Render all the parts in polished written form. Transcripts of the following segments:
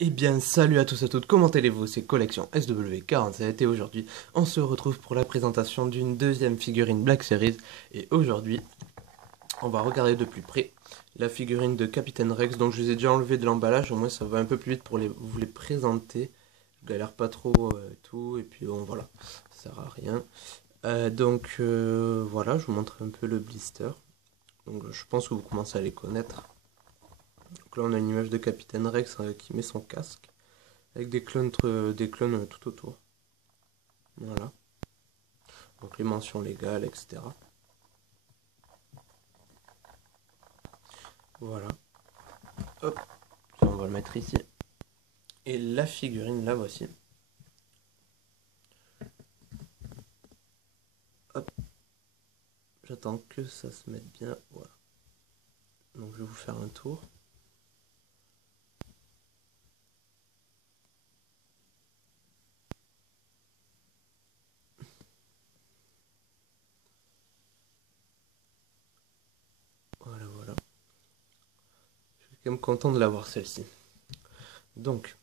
Eh bien, salut à tous et à toutes, comment allez-vous? C'est Collection SW47 et aujourd'hui, on se retrouve pour la présentation d'une deuxième figurine Black Series. Et aujourd'hui, on va regarder de plus près la figurine de Captain Rex. Donc, je vous ai déjà enlevé de l'emballage, au moins ça va un peu plus vite pour vous les présenter. Je galère pas trop et tout, et puis bon, voilà, ça sert à rien. Voilà, je vous montre un peu le blister. Donc, je pense que vous commencez à les connaître. Donc là, on a une image de Captain Rex qui met son casque. Avec des clones tout autour. Voilà. Donc les mentions légales, etc. Voilà. Hop. On va le mettre ici. Et la figurine, la voici. Hop. J'attends que ça se mette bien. Voilà. Donc je vais vous faire un tour. Voilà, voilà. Je suis quand même content de l'avoir celle-ci. Donc,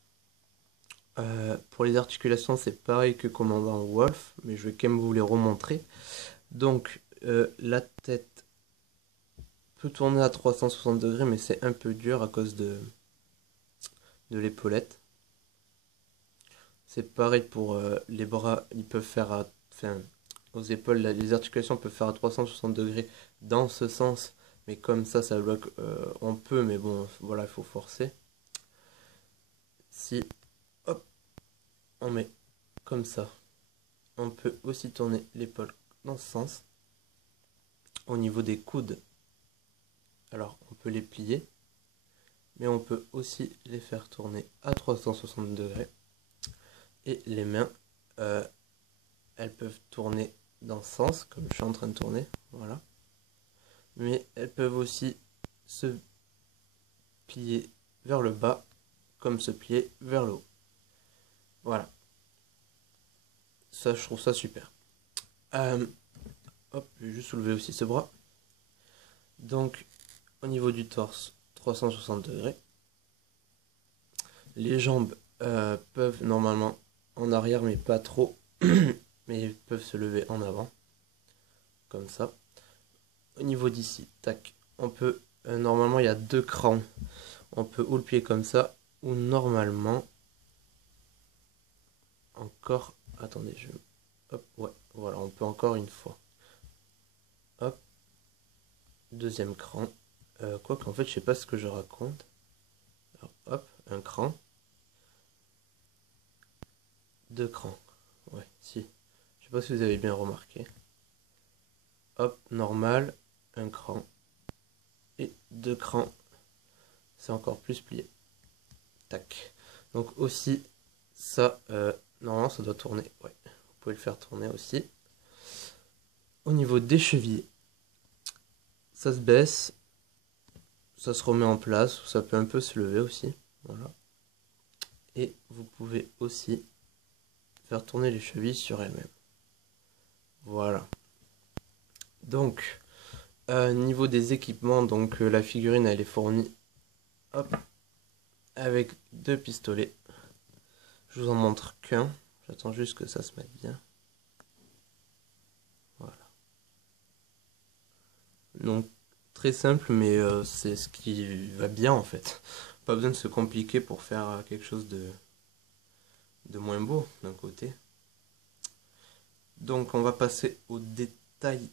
pour les articulations, c'est pareil que Commandant Wolf, mais je vais quand même vous les remontrer. Donc, la tête peut tourner à 360 degrés, mais c'est un peu dur à cause de l'épaulette. C'est pareil pour les bras, ils peuvent faire enfin, aux épaules, les articulations peuvent faire à 360 degrés dans ce sens, mais comme ça bloque, on peut, mais bon, voilà, il faut forcer. Si, hop, on met comme ça, on peut aussi tourner l'épaule dans ce sens. Au niveau des coudes, alors on peut les plier, mais on peut aussi les faire tourner à 360 degrés. Et les mains, euh, elles peuvent tourner dans ce sens, comme je suis en train de tourner, voilà. Mais elles peuvent aussi se plier vers le bas, comme se plier vers le haut. Voilà. Ça, je trouve ça super. Euh, Hop, je vais juste soulever aussi ce bras. Donc, au niveau du torse, 360 degrés. Les jambes peuvent normalement en arrière, mais pas trop. Mais ils peuvent se lever en avant, comme ça. Au niveau d'ici, tac, on peut. Normalement, il y a deux crans. On peut ou le plier comme ça, ou normalement, encore. Attendez, je. Hop, ouais, voilà, on peut encore une fois. Hop, deuxième cran. Quoi qu'en fait, je sais pas ce que je raconte. Alors, hop, un cran. Deux crans. Ouais, si. Je sais pas si vous avez bien remarqué. Hop, normal, un cran. Et deux crans. C'est encore plus plié. Tac. Donc aussi, ça, normalement, ça doit tourner. Ouais, vous pouvez le faire tourner aussi. Au niveau des chevilles, ça se baisse. Ça se remet en place. Ça peut un peu se lever aussi. Voilà. Et vous pouvez aussi faire tourner les chevilles sur elles-mêmes. Voilà. Donc, niveau des équipements, donc la figurine elle est fournie, hop, avec deux pistolets. Je vous en montre qu'un. J'attends juste que ça se mette bien. Voilà. Donc très simple, mais c'est ce qui va bien en fait. Pas besoin de se compliquer pour faire quelque chose de moins beau d'un côté. Donc on va passer au détail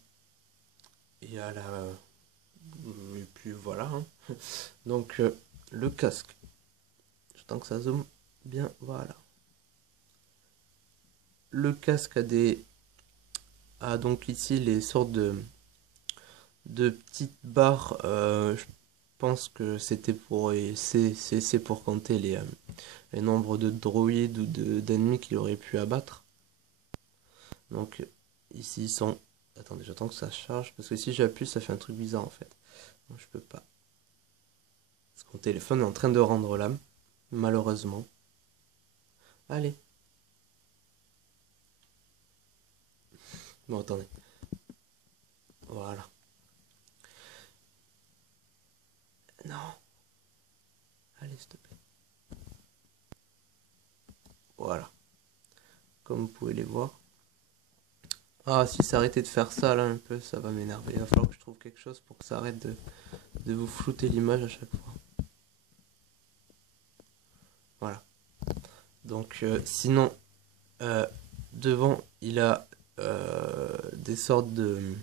et à la et puis voilà. Hein. Donc le casque. J'attends que ça zoome bien. Voilà. Le casque a donc ici les sortes de petites barres. Je pense que c'était pour c'est pour compter les nombres de droïdes ou d'ennemis qu'il aurait pu abattre. Donc ici ils sont. Attendez, j'attends que ça charge parce que si j'appuie, ça fait un truc bizarre en fait. Donc je peux pas. Parce que mon téléphone est en train de rendre l'âme, malheureusement. Allez. Bon, attendez. Voilà. Non. Allez, s'il te plaît. Voilà, comme vous pouvez les voir. Ah, si ça arrêtait de faire ça là un peu, ça va m'énerver. Il va falloir que je trouve quelque chose pour que ça arrête de vous flouter l'image à chaque fois. Voilà. Donc sinon, devant, il a des sortes de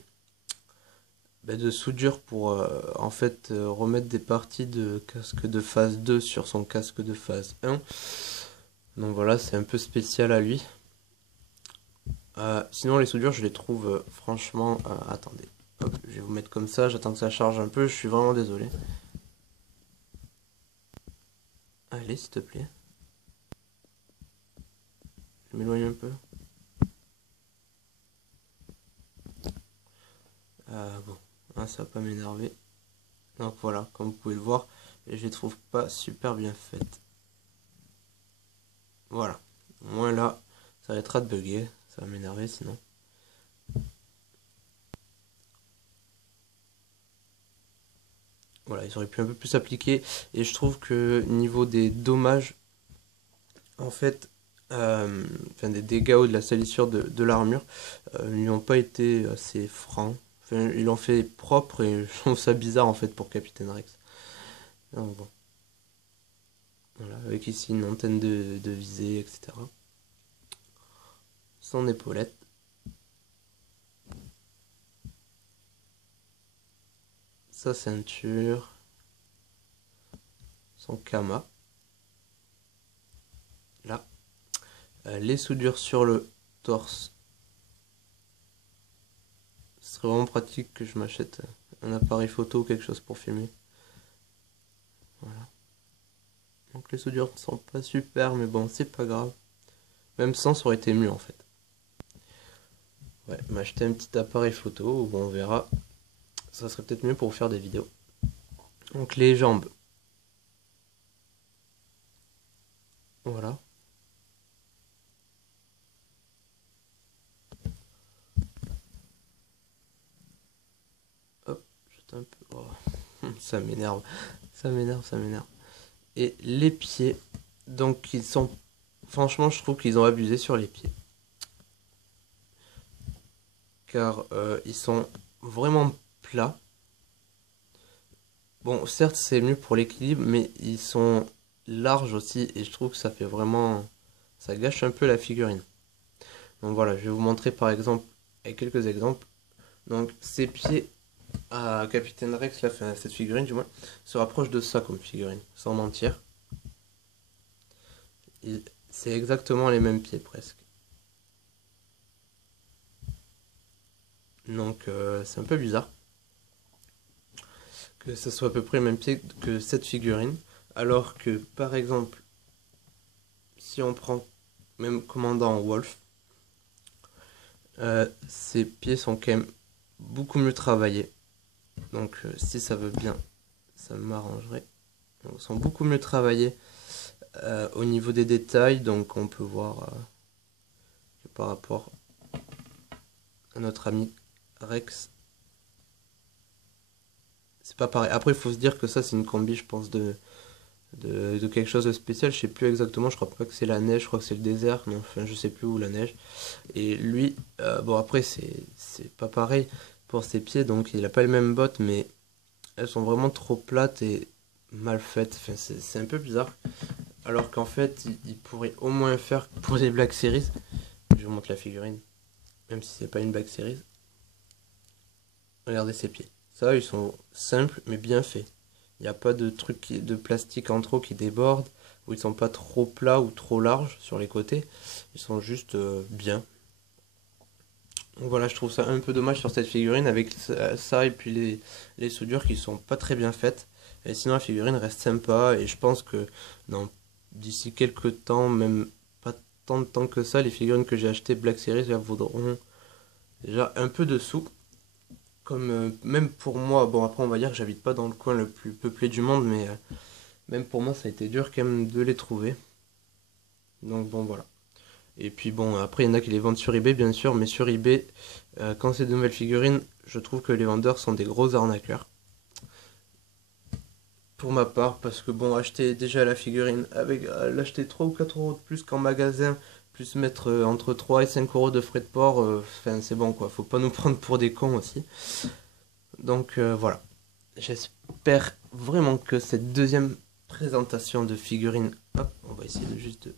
soudure pour en fait remettre des parties de casque de phase 2 sur son casque de phase 1. Donc voilà, c'est un peu spécial à lui. Sinon les soudures je les trouve franchement... attendez, hop, je vais vous mettre comme ça, j'attends que ça charge un peu, je suis vraiment désolé. Allez s'il te plaît. Je m'éloigne un peu. Bon, hein, ça va pas m'énerver. Donc voilà, comme vous pouvez le voir, je les trouve pas super bien faites. Voilà, au moins là, ça arrêtera de bugger, ça va m'énerver sinon. Voilà, ils auraient pu un peu plus s'appliquer. Et je trouve que niveau des dommages, en fait, enfin des dégâts ou de la salissure de l'armure, ils n'ont pas été assez francs. Enfin, ils l'ont fait propre et je trouve ça bizarre en fait pour Captain Rex. Donc bon. Voilà, avec ici une antenne de visée, etc. Son épaulette. Sa ceinture. Son kama. Là. Les soudures sur le torse. Ce serait vraiment pratique que je m'achète un appareil photo ou quelque chose pour filmer. Voilà. Donc les soudures ne sont pas super, mais bon, c'est pas grave. Même sans, ça aurait été mieux en fait. Ouais, m'acheter un petit appareil photo, ou on verra. Ça serait peut-être mieux pour faire des vidéos. Donc les jambes. Voilà. Hop, juste un peu. Oh. Ça m'énerve. Ça m'énerve, ça m'énerve. Et les pieds. Donc ils sont... Franchement, je trouve qu'ils ont abusé sur les pieds. Car ils sont vraiment plats. Bon, certes, c'est mieux pour l'équilibre, mais ils sont larges aussi. Et je trouve que ça fait vraiment... Ça gâche un peu la figurine. Donc voilà, je vais vous montrer par exemple, avec quelques exemples. Donc ces pieds à Capitaine Rex, là, enfin, cette figurine du moins, se rapproche de ça comme figurine, sans mentir. C'est exactement les mêmes pieds presque. Donc c'est un peu bizarre que ça soit à peu près le même pied que cette figurine. Alors que par exemple, si on prend même Commandant Wolf, ses pieds sont quand même beaucoup mieux travaillés. Donc si ça veut bien, ça m'arrangerait. Ils sont beaucoup mieux travaillés au niveau des détails. Donc on peut voir que par rapport à notre ami Rex, c'est pas pareil. Après il faut se dire que ça c'est une combi je pense de quelque chose de spécial. Je sais plus exactement, je crois pas que c'est la neige, je crois que c'est le désert. Mais enfin je sais plus où la neige. Et lui, bon après c'est pas pareil pour ses pieds. Donc il a pas les mêmes bottes mais elles sont vraiment trop plates et mal faites. Enfin, c'est un peu bizarre. Alors qu'en fait, il pourrait au moins faire pour les Black Series. Je vous montre la figurine. Même si c'est pas une Black Series. Regardez ses pieds. Ça, ils sont simples mais bien faits. Il n'y a pas de trucs de plastique en trop qui débordent. Ou ils sont pas trop plats ou trop larges sur les côtés. Ils sont juste bien. Donc voilà, je trouve ça un peu dommage sur cette figurine avec ça et puis les soudures qui sont pas très bien faites. Et sinon la figurine reste sympa et je pense que d'ici quelques temps, même pas tant de temps que ça, les figurines que j'ai achetées Black Series là, vaudront déjà un peu de sous. Comme même pour moi, bon après on va dire que j'habite pas dans le coin le plus peuplé du monde, mais même pour moi ça a été dur quand même de les trouver. Donc bon voilà. Et puis bon, après il y en a qui les vendent sur eBay bien sûr, mais sur eBay, quand c'est de nouvelles figurines, je trouve que les vendeurs sont des gros arnaqueurs. pour ma part, parce que bon, acheter déjà la figurine avec l'acheter 3 ou 4 euros de plus qu'en magasin, plus mettre entre 3 et 5 euros de frais de port, enfin c'est bon quoi, faut pas nous prendre pour des cons aussi. Donc voilà, j'espère vraiment que cette deuxième présentation de figurines, hop, on va essayer de juste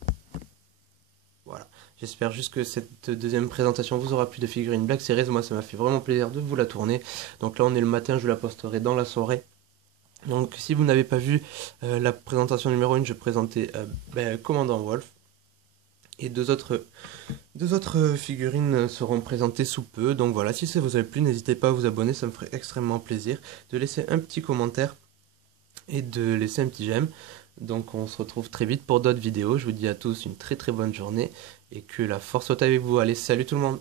voilà. J'espère juste que cette deuxième présentation vous aura plu de figurines Black Series. Moi, ça m'a fait vraiment plaisir de vous la tourner. Donc là, on est le matin, je la posterai dans la soirée. Donc si vous n'avez pas vu la présentation numéro 1, je présentais Commandant Wolf. Et deux autres figurines seront présentées sous peu. Donc voilà, si ça vous a plu, n'hésitez pas à vous abonner, ça me ferait extrêmement plaisir. De laisser un petit commentaire et de laisser un petit j'aime. Donc on se retrouve très vite pour d'autres vidéos. Je vous dis à tous une très très bonne journée et que la force soit avec vous. Allez, salut tout le monde!